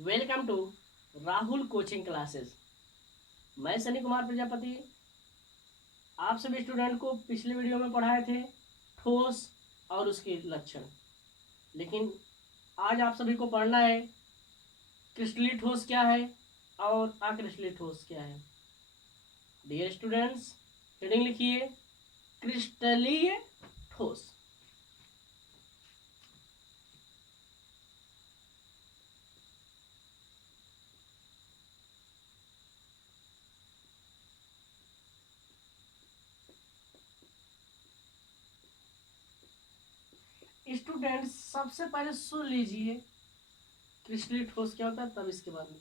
Welcome to Rahul coaching classes. मैं सनी कुमार प्रजापति आप सभी स्टूडेंट को पिछले वीडियो में पढ़ाए थे ठोस और उसके लक्षण। लेकिन आज आप सभी को पढ़ना है क्रिस्टलीय ठोस क्या है और अक्रिस्टलीय ठोस क्या है। डियर स्टूडेंट्स, हेडिंग लिखिए क्रिस्टलीय ठोस। स्टूडेंट्स, सबसे पहले सुन लीजिए क्रिस्टलीय ठोस क्या होता है, तब इसके बाद में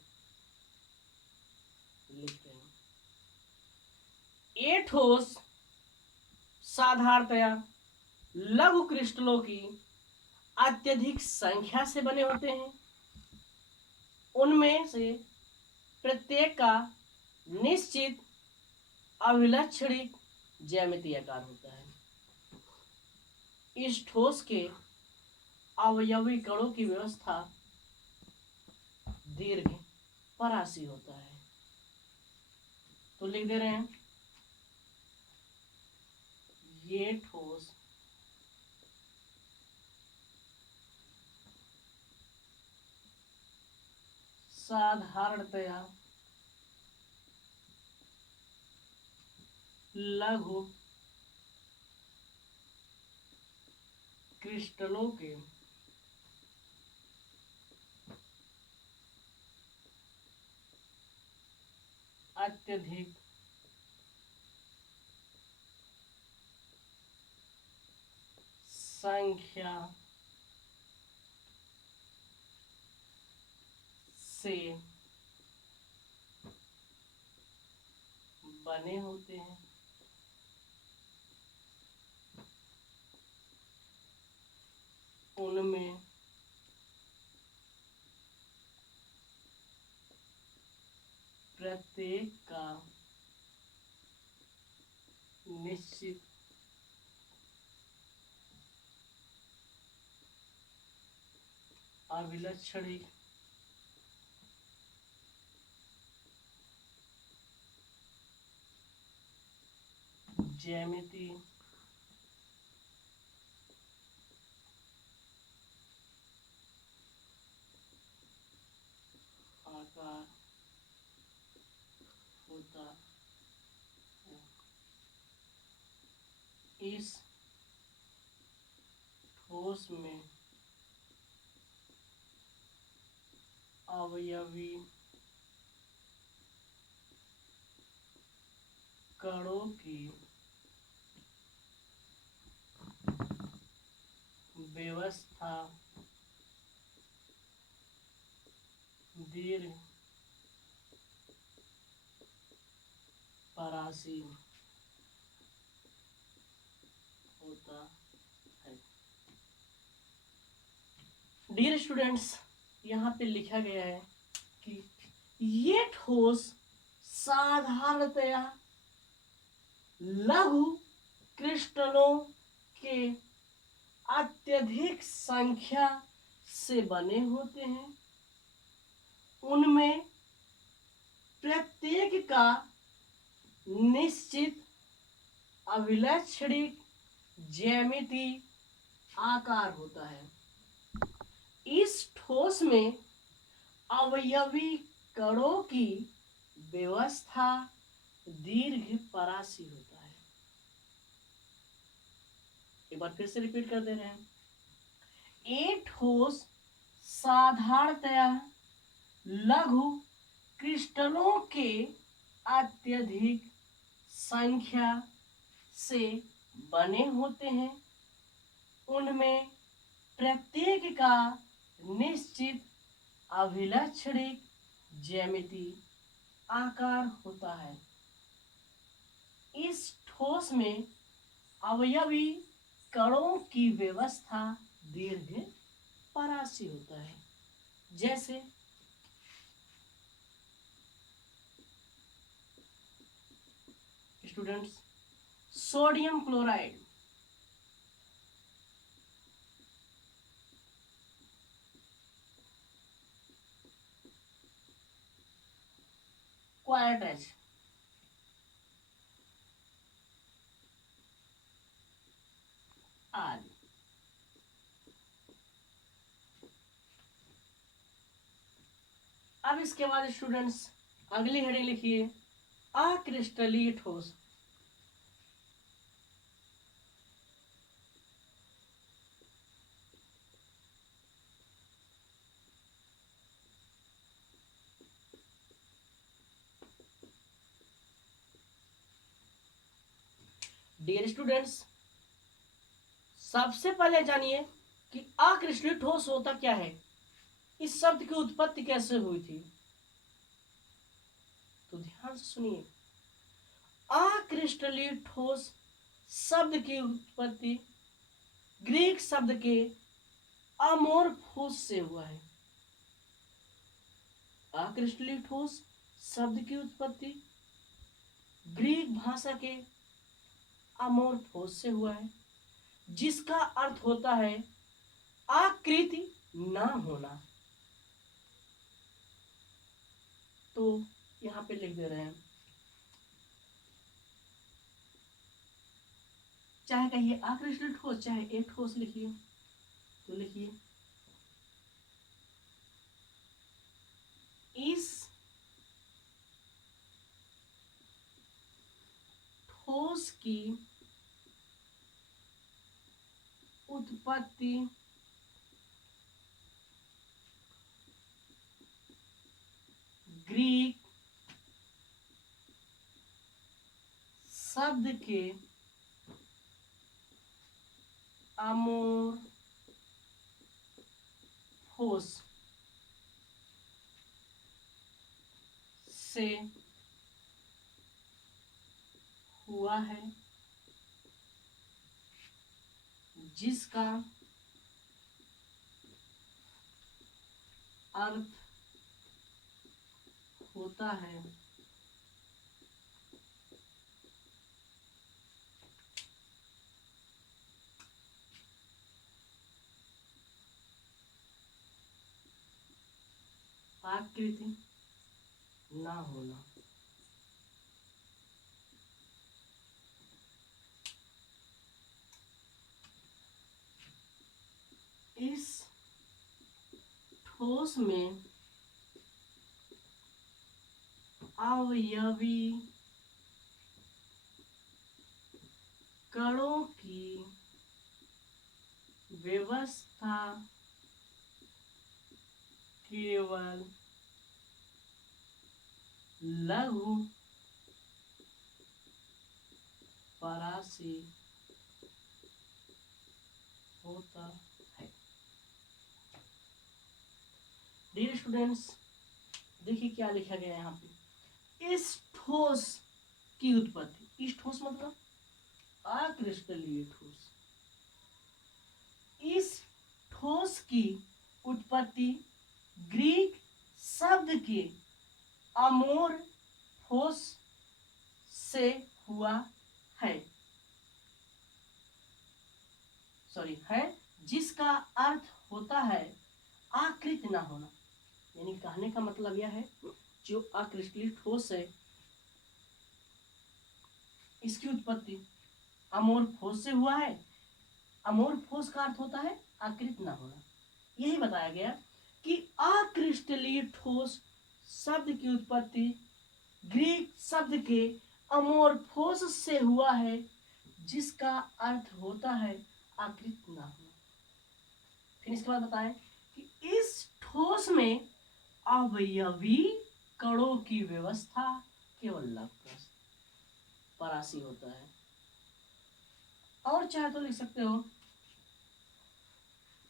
लिखते हैं। ये ठोस साधारणतया लघु क्रिस्टलों की अत्यधिक संख्या से बने होते हैं। उनमें से प्रत्येक का निश्चित अभिलक्षणिक ज्यामितीय आकार होता है। इस ठोस के अवयवी कणों की व्यवस्था दीर्घ परासी होता है। तो लिख दे रहे हैं, ये ठोस साधारणतया लघु क्रिस्टलों के अत्यधिक संख्या से बने होते हैं। उनमें प्रत्येक का निश्चित अभिलक्षणिक ज्यामिति आकार होता है। इस ठोस में अवयवी कणों की व्यवस्था दीर्घ परासी होता है। डियर स्टूडेंट्स, यहाँ पे लिखा गया है कि ये ठोस साधारणतया लघु क्रिस्टलों के अत्यधिक संख्या से बने होते हैं। उनमें प्रत्येक का निश्चित अभिलक्षणिक ज्यामिति आकार होता है। इस ठोस में अवयवी कणों की व्यवस्था दीर्घ परासी होता है। एक बार फिर से रिपीट कर दे रहे हैं। एक ठोस साधारणतया लघु क्रिस्टलों के अत्यधिक संख्या से बने होते हैं। उनमें प्रत्येक का निश्चित अभिलक्षणिक ज्यामिति आकार होता है। इस ठोस में अवयवी कणों की व्यवस्था दीर्घ परासी होता है। जैसे स्टूडेंट्स, सोडियम क्लोराइड अटैच। आदि। अब इसके बाद स्टूडेंट्स अगली हेडिंग लिखिए, अक्रिस्टलीय ठोस। डियर स्टूडेंट्स, सबसे पहले जानिए कि अक्रिस्टलीय ठोस होता क्या है, इस शब्द की उत्पत्ति कैसे हुई थी। तो ध्यान से सुनिए, अक्रिस्टलीय ठोस शब्द की उत्पत्ति ग्रीक शब्द के अमोर्फोस से हुआ है। अक्रिस्टलीय ठोस शब्द की उत्पत्ति ग्रीक भाषा के अमोर्फोस से हुआ है, जिसका अर्थ होता है आकृति ना होना। तो यहां पे लिख दे रहे हैं, चाहे कहिए अक्रिस्टलीय ठोस चाहे एक ठोस लिखिए, तो लिखिए इस ठोस की उत्पत्ति ग्रीक शब्द के अमोर्फोस से हुआ है, जिसका अर्थ होता है आकृति ना होना। इस ठोस में अवयवी कणों की व्यवस्था केवल लघु परासी होता है। डियर स्टूडेंट्स, देखिए क्या लिखा गया यहाँ पे, इस ठोस की उत्पत्ति, इस ठोस मतलब अक्रिस्टलीय ठोस, इस ठोस की उत्पत्ति ग्रीक शब्द के अमोर्फोस से हुआ है, जिसका अर्थ होता है आकृति ना होना। यानी कहने का मतलब यह है, जो अक्रिस्टलीय ठोस है इसकी उत्पत्ति अमोर्फोस से हुआ है। अमोर्फोस का अर्थ होता है आकृति ना होना। यही बताया गया कि अक्रिस्टलीय ठोस शब्द की उत्पत्ति ग्रीक शब्द के अमोर्फोस से हुआ है, जिसका अर्थ होता है आकृति ना होना। फिर इसके बाद बताएं कि इस ठोस में अवयवी कणों की व्यवस्था केवल लघु परासी होता है। और चाहे तो लिख सकते हो,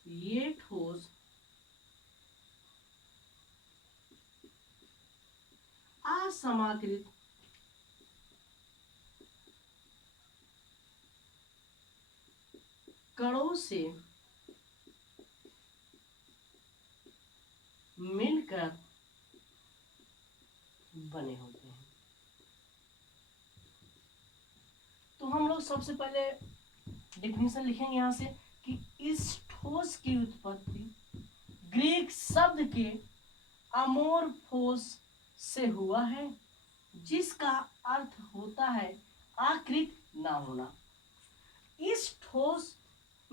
ये ठोस असमाकृत कणों से मिलकर बने होते हैं। तो हम लोग सबसे पहले डेफिनेशन लिखेंगे यहां से कि इस ठोस की उत्पत्ति ग्रीक शब्द के अमोर्फोस से हुआ है, जिसका अर्थ होता है आकृत ना होना। इस ठोस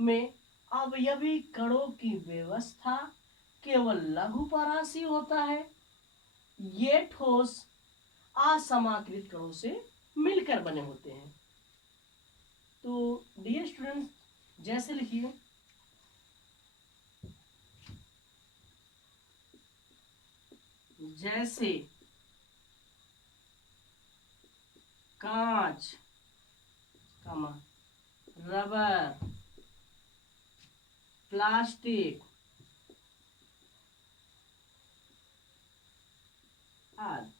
में अवयवी कणों की व्यवस्था केवल लघु परासी होता है। ये ठोस असमाकृत कणों से मिलकर बने होते हैं। तो डियर स्टूडेंट्स, जैसे लिखिए जैसे कांच, रबर, प्लास्टिक आदि।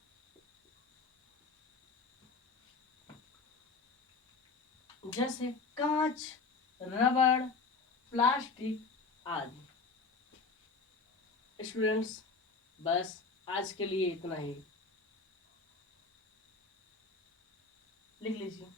जैसे कांच, रबड़, प्लास्टिक आदि। स्टूडेंट्स, बस आज के लिए इतना ही। लिख लीजिए।